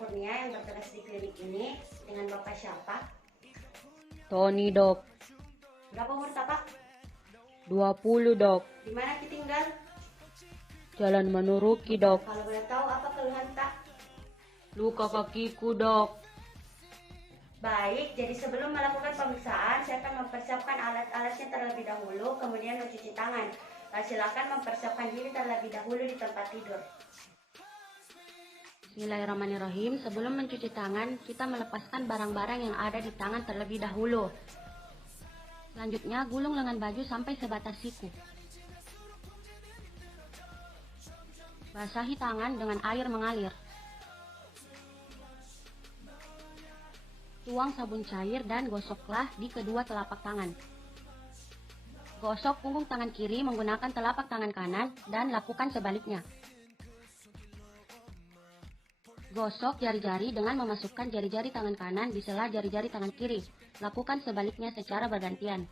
Kurnia yang bertugas di klinik ini. Dengan Bapak siapa? Tony, Dok. Berapa umur Bapak? 20, Dok. Di mana Ki tinggal? Jalan Manuruki, Dok. Kalau boleh tahu apa keluhan tak? Luka kakiku, Dok. Baik, jadi sebelum melakukan pemeriksaan, saya akan mempersiapkan alat-alatnya terlebih dahulu, kemudian mencuci tangan. Silakan mempersiapkan diri terlebih dahulu di tempat tidur. Bismillahirrahmanirrahim. Sebelum mencuci tangan, kita melepaskan barang-barang yang ada di tangan terlebih dahulu. Selanjutnya, gulung lengan baju sampai sebatas siku. Basahi tangan dengan air mengalir. Tuang sabun cair dan gosoklah di kedua telapak tangan. Gosok punggung tangan kiri menggunakan telapak tangan kanan dan lakukan sebaliknya. Gosok jari-jari dengan memasukkan jari-jari tangan kanan di sela jari-jari tangan kiri. Lakukan sebaliknya secara bergantian.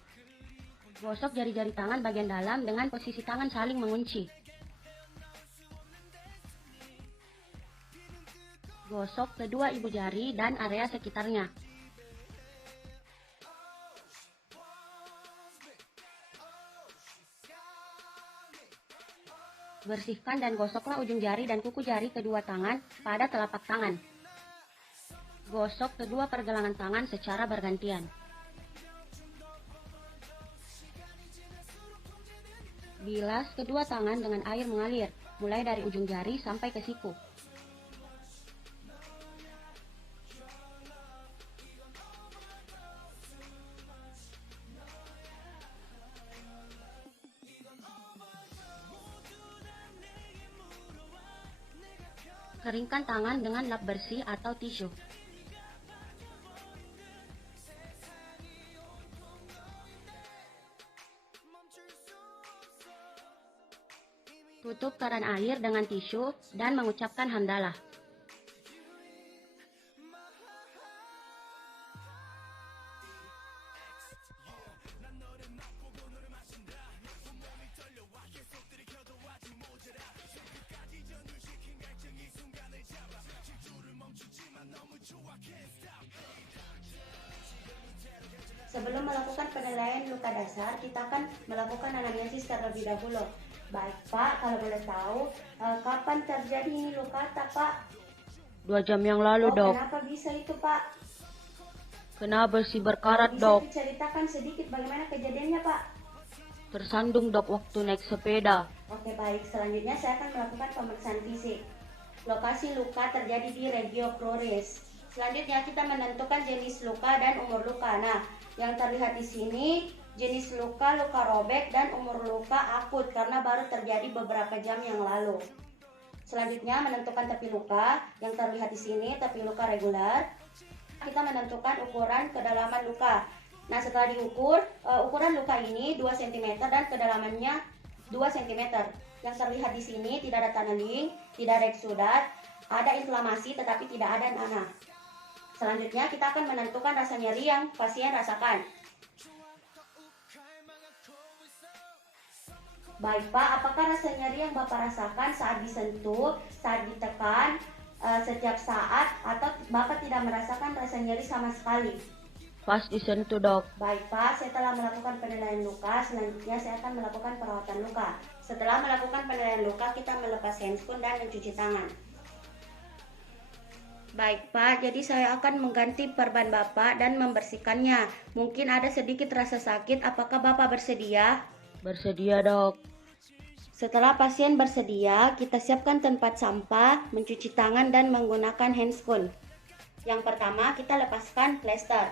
Gosok jari-jari tangan bagian dalam dengan posisi tangan saling mengunci. Gosok kedua ibu jari dan area sekitarnya. Bersihkan dan gosoklah ujung jari dan kuku jari kedua tangan pada telapak tangan. Gosok kedua pergelangan tangan secara bergantian. Bilas kedua tangan dengan air mengalir, mulai dari ujung jari sampai ke siku. Keringkan tangan dengan lap bersih atau tisu. Tutup keran air dengan tisu dan mengucapkan hamdalah. Sebelum melakukan penilaian luka dasar, kita akan melakukan anamnesis terlebih dahulu. Baik Pak, kalau boleh tahu, kapan terjadi ini luka tak Pak? 2 jam yang lalu, Dok. Kenapa bisa itu Pak? Kena besi berkarat, Bisa Dok. diceritakan sedikit bagaimana kejadiannya Pak? Tersandung, Dok, waktu naik sepeda. Oke baik, selanjutnya saya akan melakukan pemeriksaan fisik. Lokasi luka terjadi di regio cruris. Selanjutnya kita menentukan jenis luka dan umur luka. Nah, yang terlihat di sini jenis luka robek dan umur luka akut karena baru terjadi beberapa jam yang lalu. Selanjutnya menentukan tepi luka. Yang terlihat di sini tepi luka regular. Kita menentukan ukuran kedalaman luka. Nah, setelah diukur, ukuran luka ini 2 cm dan kedalamannya 2 cm. Yang terlihat di sini tidak ada tunneling, tidak ada eksudat, ada inflamasi tetapi tidak ada nanah. Selanjutnya kita akan menentukan rasa nyeri yang pasien rasakan. Baik Pak, apakah rasa nyeri yang Bapak rasakan saat disentuh, saat ditekan, setiap saat, atau Bapak tidak merasakan rasa nyeri sama sekali? Pas disentuh, Dok. Baik Pak, saya telah melakukan penilaian luka, selanjutnya saya akan melakukan perawatan luka. Setelah melakukan penilaian luka, kita melepas handscoon dan mencuci tangan. Baik Pak, jadi saya akan mengganti perban Bapak dan membersihkannya. Mungkin ada sedikit rasa sakit, apakah Bapak bersedia? Bersedia, Dok. Setelah pasien bersedia, kita siapkan tempat sampah, mencuci tangan dan menggunakan handscoon. Yang pertama, kita lepaskan plester.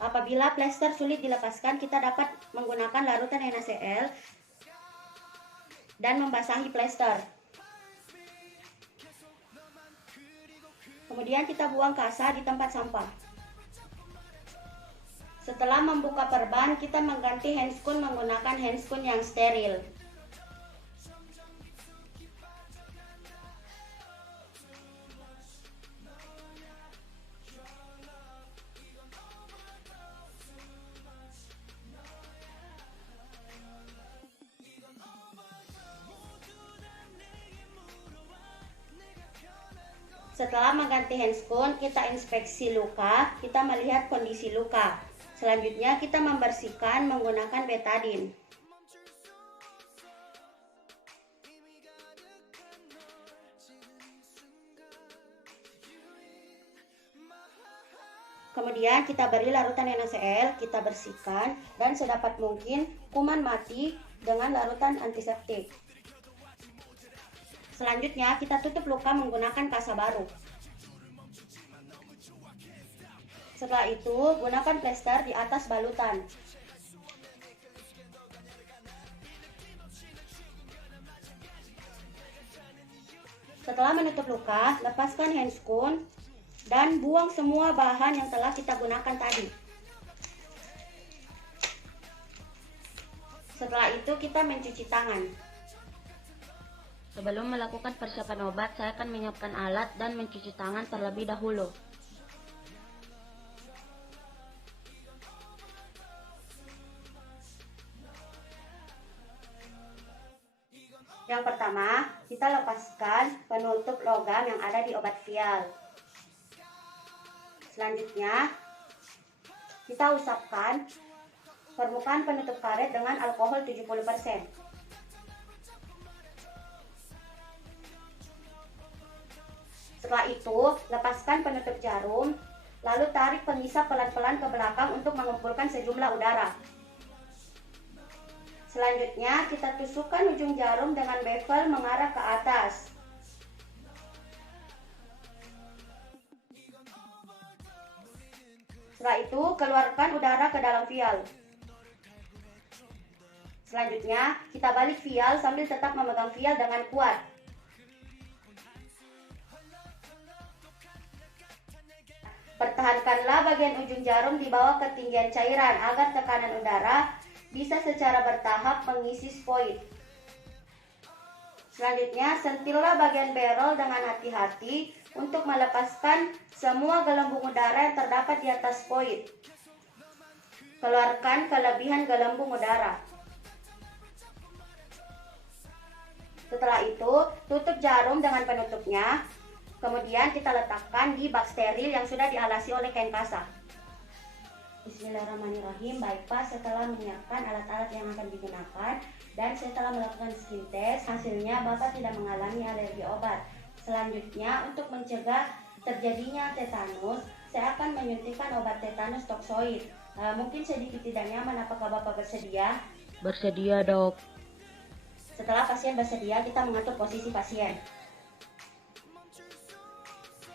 Apabila plester sulit dilepaskan, kita dapat menggunakan larutan NaCl dan membasahi plester. Kemudian kita buang kasa di tempat sampah. Setelah membuka perban, kita mengganti handscoon menggunakan handscoon yang steril. Setelah mengganti handscoon, kita inspeksi luka, kita melihat kondisi luka. Selanjutnya kita membersihkan menggunakan betadine. Kemudian kita beri larutan NaCl, kita bersihkan, dan sedapat mungkin kuman mati dengan larutan antiseptik. Selanjutnya kita tutup luka menggunakan kasa baru. Setelah itu, gunakan plester di atas balutan. Setelah menutup luka, lepaskan handscoon dan buang semua bahan yang telah kita gunakan tadi. Setelah itu kita mencuci tangan. Sebelum melakukan persiapan obat, saya akan menyiapkan alat dan mencuci tangan terlebih dahulu. Yang pertama, kita lepaskan penutup logam yang ada di obat vial. Selanjutnya, kita usapkan permukaan penutup karet dengan alkohol 70%. Setelah itu, lepaskan penutup jarum, lalu tarik pengisap pelan-pelan ke belakang untuk mengumpulkan sejumlah udara. Selanjutnya, kita tusukkan ujung jarum dengan bevel mengarah ke atas. Setelah itu, keluarkan udara ke dalam vial. Selanjutnya, kita balik vial sambil tetap memegang vial dengan kuat. Pertahankanlah bagian ujung jarum di bawah ketinggian cairan agar tekanan udara bisa secara bertahap mengisi spoid. Selanjutnya, sentillah bagian barrel dengan hati-hati untuk melepaskan semua gelembung udara yang terdapat di atas spoid. Keluarkan kelebihan gelembung udara. Setelah itu, tutup jarum dengan penutupnya. Kemudian kita letakkan di bak steril yang sudah dialasi oleh kain kasa. Bismillahirrahmanirrahim. Baik Pak, setelah menyiapkan alat-alat yang akan digunakan dan setelah melakukan skin test, hasilnya Bapak tidak mengalami alergi obat. Selanjutnya, untuk mencegah terjadinya tetanus, saya akan menyuntikkan obat tetanus toksoid. Mungkin sedikit tidak nyaman, apakah Bapak bersedia? Bersedia, Dok. Setelah pasien bersedia, kita mengatur posisi pasien.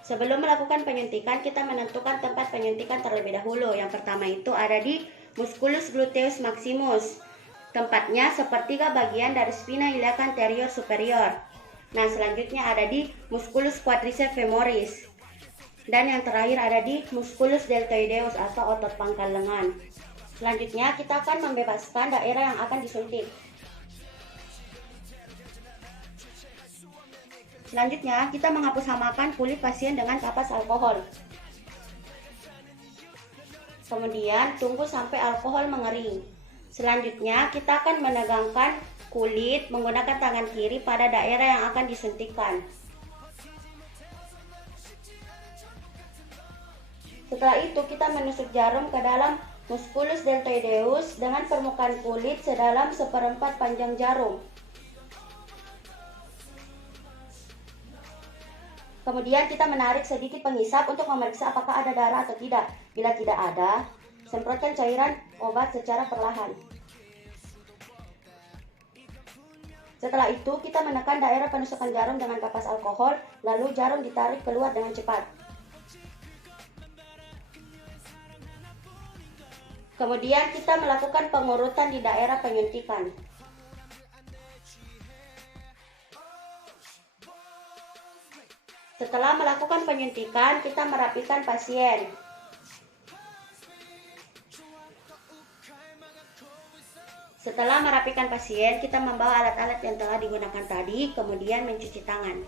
Sebelum melakukan penyuntikan, kita menentukan tempat penyuntikan terlebih dahulu. Yang pertama itu ada di musculus gluteus maximus. Tempatnya sepertiga bagian dari spina iliaca anterior superior. Nah, selanjutnya ada di musculus quadriceps femoris. Dan yang terakhir ada di musculus deltoideus atau otot pangkal lengan. Selanjutnya kita akan membebaskan daerah yang akan disuntik. Selanjutnya, kita menghapus hamakan kulit pasien dengan kapas alkohol. Kemudian, tunggu sampai alkohol mengering. Selanjutnya, kita akan menegangkan kulit menggunakan tangan kiri pada daerah yang akan disuntikkan. Setelah itu, kita menusuk jarum ke dalam musculus deltoideus dengan permukaan kulit sedalam 1/4 panjang jarum. Kemudian kita menarik sedikit pengisap untuk memeriksa apakah ada darah atau tidak. Bila tidak ada, semprotkan cairan obat secara perlahan. Setelah itu, kita menekan daerah penusukan jarum dengan kapas alkohol, lalu jarum ditarik keluar dengan cepat. Kemudian kita melakukan pengurutan di daerah penyuntikan. Setelah melakukan penyuntikan, kita merapikan pasien. Setelah merapikan pasien, kita membawa alat-alat yang telah digunakan tadi, kemudian mencuci tangan.